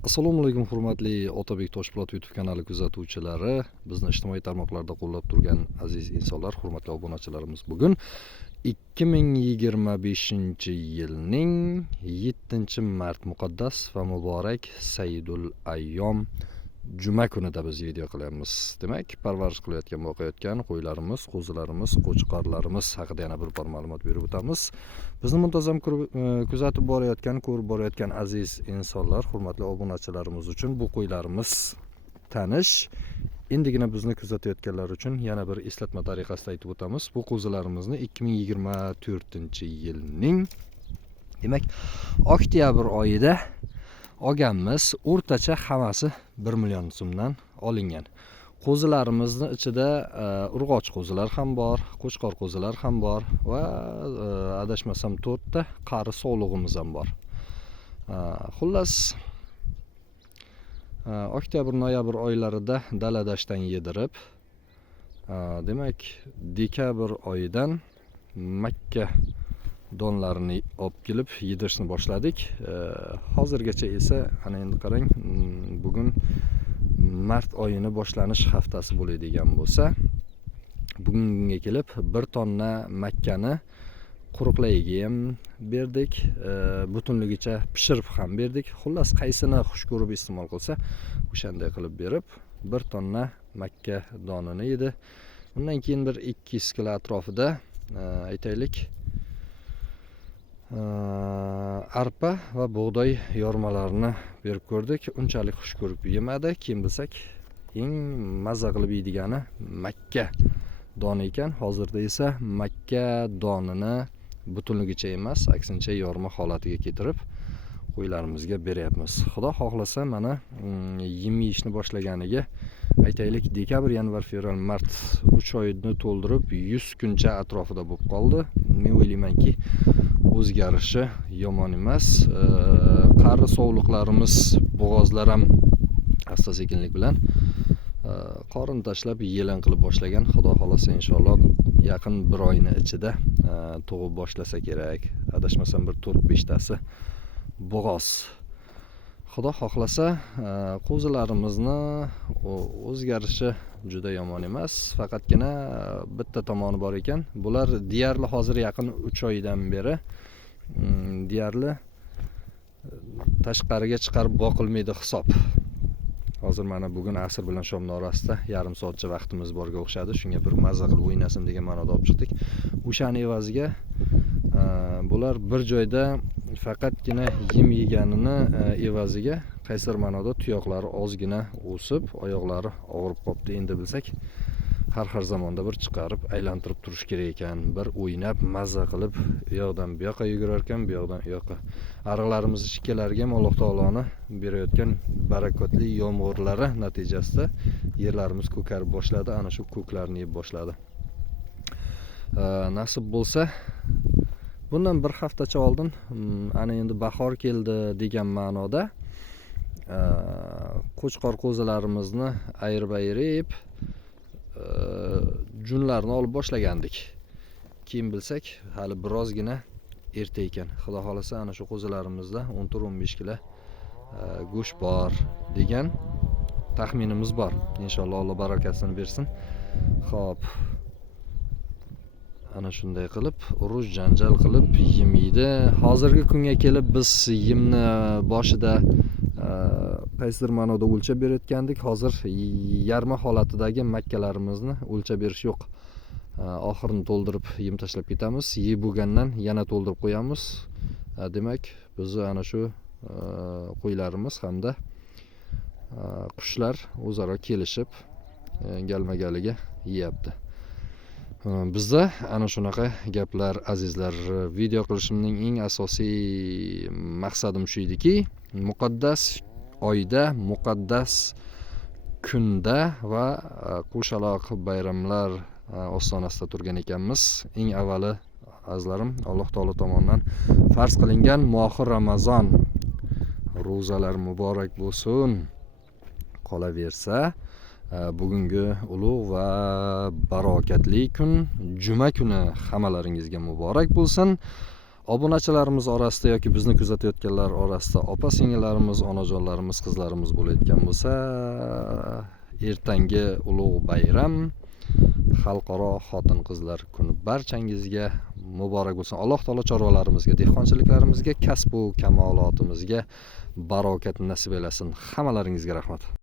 Assalomu alaykum hurmatli Otabek Toshpo'lat YouTube kanali kuzatuvchilari, bizni ijtimoiy tarmoqlarda qo'llab turgan aziz insonlar, hurmatli obunachilarimiz, bugun 2025-yilning 7-mart muqaddas va muborak Sayyidul Ayyom juma kunida biz video qilyapmiz. Demak, parvarish qilayotgan, boqayotgan qo'ylarimiz, qo'zilarimiz, qo'chqorlarimiz haqida yana bir bor ma'lumot berib o'tamiz. Bizni muntazam kuzatib borayotgan, ko'rib borayotgan aziz insonlar, hurmatli obunachilarimiz uchun bu qo'ylarimiz tanish. Endigina bizni kuzatayotganlar uchun yana bir eslatma tariqasida aytib o'tamiz. Bu qo'zilarimizni 2024-yilning demak oktyabr oyida olganmiz. O'rtacha hammasi 1 million so'mdan olingan. Qo'zilarimizni ichida urg'och qo'zilar ham bor, qo'chqor qo'zilar ham bor va adashmasam 4 ta qari sog'lig'imiz ham bor. Xullas oktyabr, noyabr oylarida dala-dashtdan yedirib, demak dekabr oyidan Makka donlarini olib kelib yedirishni boshladik. Hozirgacha esa ana endi qarang, bugun mart oyini boshlanish haftasi bo'ladigan bo'lsa, bugunga kelib 1 tonna makkani quruqlayiga ham berdik, butunligicha pishirib ham berdik. Xullas qaysini xush ko'rib iste'mol qilsa, o'shanday qilib berib 1 tonna makka donini yedi. Undan keyin bir 200 kilo atrofida aytaylik arpa va bug'doy yormalarini berib ko'rdik. Unchalik xush ko'rib yemadi. Keyin bilsak, eng mazza qilib yeydigani makka doni ekan. Hozirda esa makka donini butunligicha emas, aksincha yorma holatiga keltirib qo'ylarimizga beryapmiz. Xudo xohlasa mana yem yeyishni boshlaganiga aytaylik dekabr, yanvar, fevral, mart 3 oyni to'ldirib 100 kuncha atrofida bo'lib qoldi. Men o'ylaymanki, o'zgarishi yomon emas. Qari sovliqlarimiz, bo'g'ozlar ham asta-sekinlik bilan qorin tashlab yelan qilib boshlagan. Xudo xolasa inshaalloh yaqin 1 oyning ichida tug'ib boshlasa kerak. Adashmasam bir 4-5 tasi bo'g'oz. Xudo xohlasa qo'zilarimizni o'zgarishi juda yomon emas. Faqatgina bitta tomoni bor ekan. Bular deyarli hozir yaqin 3 oydan beri deyarli tashqariga chiqarib boqilmaydi hisob. Hozir mana bugun asr bilan shomni orasida yarim soatcha vaqtimiz borga o'xshadi. Shunga bir mazza qilib o'ynasin degan ma'noda olib chiqdik. O'shani evaziga bular bir joyda faqatgina yem yeganini evaziga qaysar ma'noda tuyoqlari ozgina o'sib, oyoqlari og'rib qopti. Endi bilsak, har zamonda bir chiqarib aylantirib turish kerak ekan. Bir o'ynab mazza qilib, u yoqdan bu yoqqa yugurar ekan, bu yoqdan u yoqqa. Ariqlarimiz ikkalariga ham Alloh taoloni berayotgan barakotli yomg'irlari natijasida yerlarimiz ko'karib boshladi. Ana shu ko'klarni yeb boshladi. Nasib bo'lsa, bundan bir haftacha oldin ana endi bahor keldi degan ma'noda qo'chqor qo'zilarimizni ayirib junlarni olib boshlagandik. Keyin bilsak, hali birozgina erta ekan. Xudo xolasa ana shu qo'zilarimizda 14-15 kilo go'sht bor degan taxminimiz bor. Inshaalloh Alloh barakasini bersin. Xo'p. Ana shunday qilib urush janjal qilib yemaydi. Hozirgi kunga kelib biz yemni boshida qaysidir ma'noda o'lchab berayotgandik. Hozir yarma holatidagi makkalarimizni o'lchab berish yo'q. Oxirini to'ldirib yem tashlab ketamiz. Yeb bo'lgandan yana to'ldirib qo'yamiz. Demak, biz ana shu qo'ylarimiz hamda qushlar o'zaro kelishib galma-galiga yeyapti. Bizda ana shunaqa gaplar azizlar. Video qilishimning eng asosiy maqsadim shu ediki, muqaddas oyda, muqaddas kunda va qo'shaloq bayramlar ostonasida turgan ekanmiz. Eng avvali azizlarim, Alloh taolo tomonidan farz qilingan mohir Ramazon ro'zalar muborak bo'lsin. Qolaversa, bugungi ulug' va barokatli kun, juma kuni hammalaringizga muborak bo'lsin. obunachilarimiz orasida yoki bizni kuzatayotganlar orasida opa singillarimiz, onajonlarimiz, qizlarimiz bo'layotgan bo'lsa, ertangi ulug' bayram xalqaro xotin-qizlar kuni barchangizga muborak bo'lsin. Alloh taolo chorvalarimizga, dehqonchiliklarimizga, kasb-u kamolotimizga barokat nasib eylesin. Hammalaringizga rahmat.